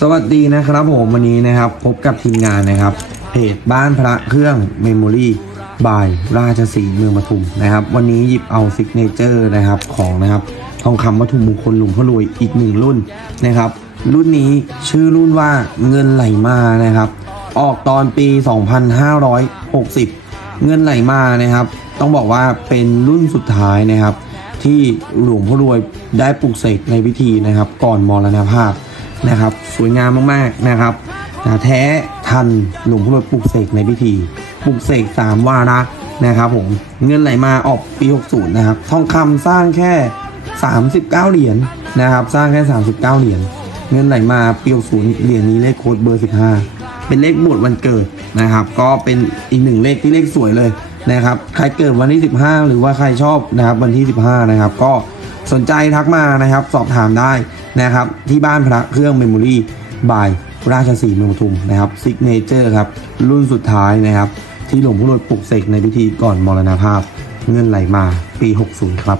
สวัสดีนะครับผมวันนี้นะครับ พบกับทีมงานนะครับ เพจบ้านพระเครื่องเมมโมรี่บายราชสีเมืองปทุมนะครับ วันนี้หยิบเอาซิกเนเจอร์นะครับของนะครับทองคำวัตถุมงคลหลวงพ่อรวยอีกหนึ่งรุ่นนะครับ รุ่นนี้ชื่อรุ่นว่าเงินไหลมานะครับ ออกตอนปี 2560 เงินไหลมานะครับ ต้องบอกว่าเป็นรุ่นสุดท้ายนะครับ ที่หลวงพ่อรวยได้ปลุกเสกในพิธีนะครับ ก่อนมรณภาพ นะครับ สวยงามมากๆนะครับนะแท้ทันหลวงพ่อรวยปลุกเสกในพิธีปลุกเสกสามวาระนะครับผมเงินไหลมาออกปี 60 นะครับ ทองคำสร้างแค่ 39 เหรียญนะครับ สร้างแค่ 39 เหรียญเงินไหลมาปี 60 เหรียญนี้เลขโค้ดเบอร์ 15 เป็นเลขบวชวันเกิดนะครับ ก็เป็นอีกหนึ่งเลขที่เลขสวยเลยนะครับ ใครเกิดวันที่ 15 หรือว่าใครชอบนะครับวันที่ 15 นะครับ ก็ สนใจทักมานะครับ สอบถามได้นะครับ ที่บ้านพระเครื่องเมมโมรี่บายราชสีเมืองปทุมนะครับซิกเนเจอร์ครับ รุ่นสุดท้ายนะครับ ที่หลวงพ่อรวยปลุกเสกในพิธีก่อนมรณภาพ เงินไหลมาปี 60 ครับ